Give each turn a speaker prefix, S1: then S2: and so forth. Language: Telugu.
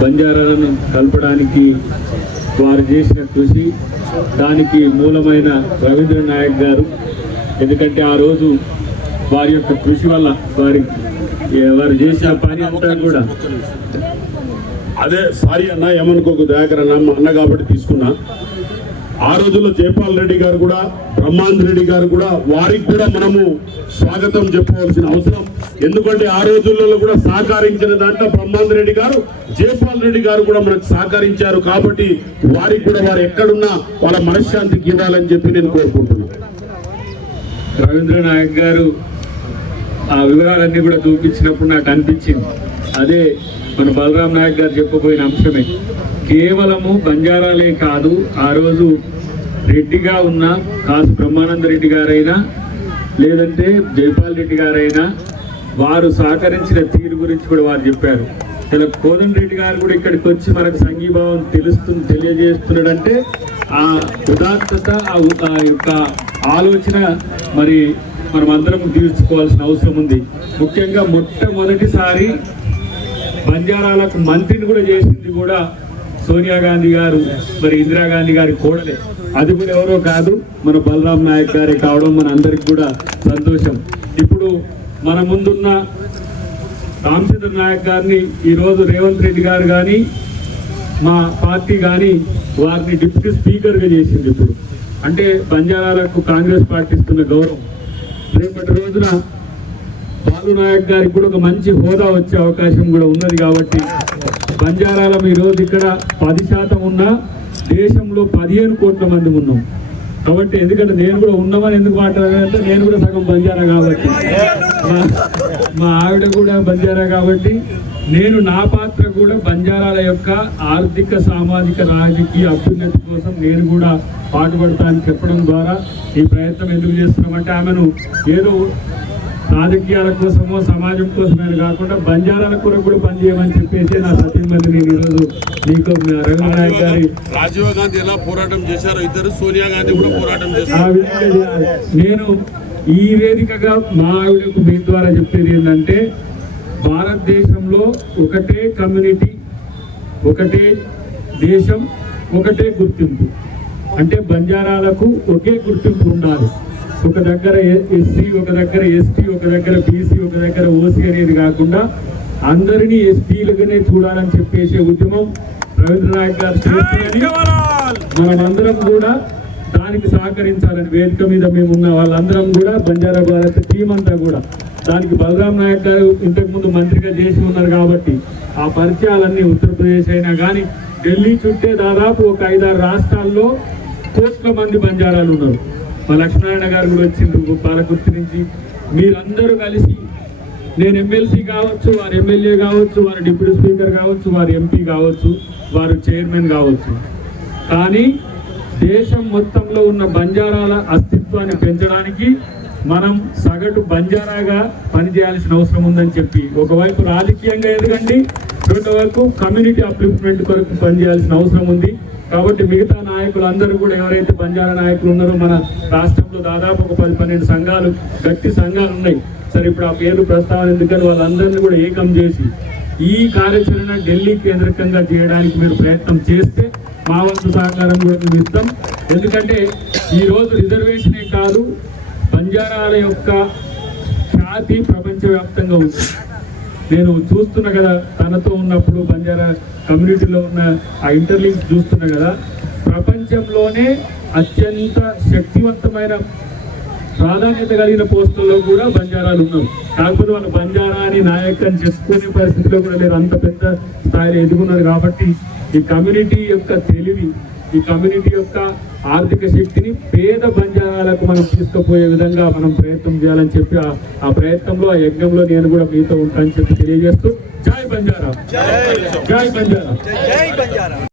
S1: బంజారాలను కలపడానికి వారు చేసిన కృషి దానికి మూలమైన రవీంద్ర నాయక్ గారు. ఎందుకంటే ఆ రోజు వారి యొక్క కృషి వల్ల వారి వారు చేసిన పని అంతా కూడా.
S2: అదే సారీ అన్న ఏమనుకోకు దయాకర్ అన్న మా అన్న కాబట్టి తీసుకున్నా. ఆ రోజుల్లో జయపాల్ రెడ్డి గారు కూడా బ్రహ్మాంద్ రెడ్డి గారు కూడా వారికి కూడా మనము స్వాగతం చెప్పవలసిన అవసరం. ఎందుకంటే ఆ రోజుల్లో కూడా సహకరించిన దాంట్లో బ్రహ్మాంద్ రెడ్డి గారు జయపాల్ రెడ్డి గారు కూడా మనకు సహకరించారు కాబట్టి వారికి కూడా వారు ఎక్కడున్నా వాళ్ళ మనశ్శాంతికి ఇవ్వాలని చెప్పి నేను కోరుకుంటున్నాను
S1: రవీంద్ర నాయక్ గారు ఆ వివరాలన్నీ కూడా చూపించినప్పుడు నాకు అనిపించింది. అదే మన బలరాం నాయక్ గారు చెప్పబోయిన అంశమే. కేవలము బంజారాలే కాదు ఆ రోజు రెడ్డిగా ఉన్న కాసు బ్రహ్మానంద రెడ్డి గారైనా లేదంటే జైపాల్ రెడ్డి గారైనా వారు సహకరించిన తీరు గురించి కూడా వారు చెప్పారు. ఇలా కోదండ రెడ్డి గారు కూడా ఇక్కడికి వచ్చి మనకు సంఘీభావం తెలుస్తుంది తెలియజేస్తున్నాడంటే ఆ ఉదాత్తత ఆ యొక్క ఆలోచన మరి మనం అందరం తీర్చుకోవాల్సిన అవసరం ఉంది. ముఖ్యంగా మొట్టమొదటిసారి బంజారాలకు మంత్రిని కూడా చేసింది కూడా సోనియా గాంధీ గారు మరి ఇందిరాగాంధీ గారి కోడలే. అది కూడా ఎవరో కాదు మన బలరాం నాయక్ గారే కావడం మన అందరికి కూడా సంతోషం. ఇప్పుడు మన ముందున్న రామచంద్ర నాయక్ గారిని ఈరోజు రేవంత్ రెడ్డి గారు కానీ మా పార్టీ కానీ వారిని డిప్యూటీ స్పీకర్గా చేసింది ఇప్పుడు. అంటే బంజారాలకు కాంగ్రెస్ పార్టీ ఇస్తున్న గౌరవం. రేపటి రోజున బాలు నాయక్ గారికి కూడా ఒక మంచి హోదా వచ్చే అవకాశం కూడా ఉన్నది కాబట్టి బంజారాలం ఈరోజు ఇక్కడ పది శాతం ఉన్నా దేశంలో పదిహేను కోట్ల మంది ఉన్నాం. కాబట్టి ఎందుకంటే నేను కూడా ఉన్నామని ఎందుకు మాట్లాడానంటే నేను కూడా సగం బంజారా కాబట్టి. మా- మా ఆవిడ కూడా బంజారా కాబట్టి నేను నా పాత్ర కూడా బంజారాల యొక్క ఆర్థిక సామాజిక రాజకీయ అభ్యున్నతి కోసం నేను కూడా పాటుపడతానని చెప్పడం ద్వారా ఈ ప్రయత్నం ఎందుకు చేస్తున్నామంటే ఆమెను ఏదో రాజకీయాల కోసమో సమాజం కోసమే కాకుండా బంజారాల కొరకు కూడా పనిచేయమని చెప్పేసి నా సత్యమంది నేను ఈరోజు మీకు రఘునాయక్ గారి
S2: రాజీవ్ గాంధీ ఎలా పోరాటం చేశారో ఇద్దరు సోనియా గాంధీ కూడా పోరాటం
S1: చేయాలి. నేను ఈ వేదికగా మా ఆవిడకు మీ ద్వారా చెప్పేది ఏంటంటే భారతదేశంలో ఒకటే కమ్యూనిటీ ఒకటే దేశం ఒకటే గుర్తింపు. అంటే బంజారాలకు ఒకే గుర్తింపు ఉండాలి. ఒక దగ్గర ఎస్సీ ఒక దగ్గర ఎస్టీ ఒక దగ్గర బీసీ ఒక దగ్గర ఓసీ అనేది కాకుండా అందరినీ ఎస్టీలుగానే చూడాలని చెప్పేసి ఉద్యమం రవీంద్ర నాయక్ గారు చేస్తున్నారని మనమందరం కూడా దానికి సహకరించాలని వేదిక మీద మేము ఉన్న వాళ్ళందరం కూడా బంజారా భారత్ టీం అంతా కూడా. దానికి బలరాం నాయక్ గారు ఇంతకు ముందు మంత్రిగా చేసి ఉన్నారు కాబట్టి ఆ పరిచయాలన్నీ ఉత్తరప్రదేశ్ అయినా కానీ ఢిల్లీ చుట్టే దాదాపు ఒక ఐదారు రాష్ట్రాల్లో కోట్ల మంది బంజారాలు ఉన్నారు. మా లక్ష్మీనారాయణ గారు కూడా వచ్చిండ్రు పాలకుర్తి నుంచి. మీరందరూ కలిసి నేను ఎమ్మెల్సీ కావచ్చు వారు ఎమ్మెల్యే కావచ్చు వారు డిప్యూటీ స్పీకర్ కావచ్చు వారు ఎంపీ కావచ్చు వారు చైర్మన్ కావచ్చు. కానీ దేశం మొత్తంలో ఉన్న బంజారాల అస్తిత్వాన్ని పెంచడానికి మనం సగటు బంజారాగా పనిచేయాల్సిన అవసరం ఉందని చెప్పి ఒకవైపు రాజకీయంగా ఎదగండి రెండో వైపు కమ్యూనిటీ అప్లిప్మెంట్ కొరకు పనిచేయాల్సిన అవసరం ఉంది. కాబట్టి మిగతా నాయకులు అందరూ కూడా ఎవరైతే బంజారా నాయకులు ఉన్నారో మన రాష్ట్రంలో దాదాపు ఒక పది పన్నెండు సంఘాలు గట్టి సంఘాలు ఉన్నాయి. సరే ఇప్పుడు ఆ పేర్లు ప్రస్తావన ఎందుకని వాళ్ళందరినీ కూడా ఏకం చేసి ఈ కార్యాచరణ ఢిల్లీ కేంద్రకంగా చేయడానికి మీరు ప్రయత్నం చేస్తే మా వంతు సహకారం కూడా మేము ఇస్తాం. ఎందుకంటే ఈరోజు రిజర్వేషనే కాదు బంజారాల యొక్క ఖ్యాతి ప్రపంచవ్యాప్తంగా ఉంది. నేను చూస్తున్నా కదా తనతో ఉన్నప్పుడు బంజారా కమ్యూనిటీలో ఉన్న ఆ ఇంటర్లింక్స్ చూస్తున్నా కదా ప్రపంచంలోనే అత్యంత శక్తివంతమైన ప్రాధాన్యత కలిగిన పోస్టుల్లో కూడా బంజారాలు ఉన్నాం కాకపోతే వాళ్ళు బంజారా అని నాయకుని చెప్పుకునే పరిస్థితిలో కూడా లేరు. అంత పెద్ద స్థాయిలో ఎదుగున్నారు కాబట్టి ఈ కమ్యూనిటీ యొక్క తెలివి ఈ కమ్యూనిటీ యొక్క ఆర్థిక శక్తిని పేద బంజారాలకు మనం తీసుకుపోయే విధంగా మనం ప్రయత్నం చేయాలని చెప్పి ఆ- ప్రయత్నంలో ఆ యజ్ఞంలో నేను కూడా మీతో ఉంటానని చెప్పి తెలియజేస్తూ జై బంజారా జై బంజారా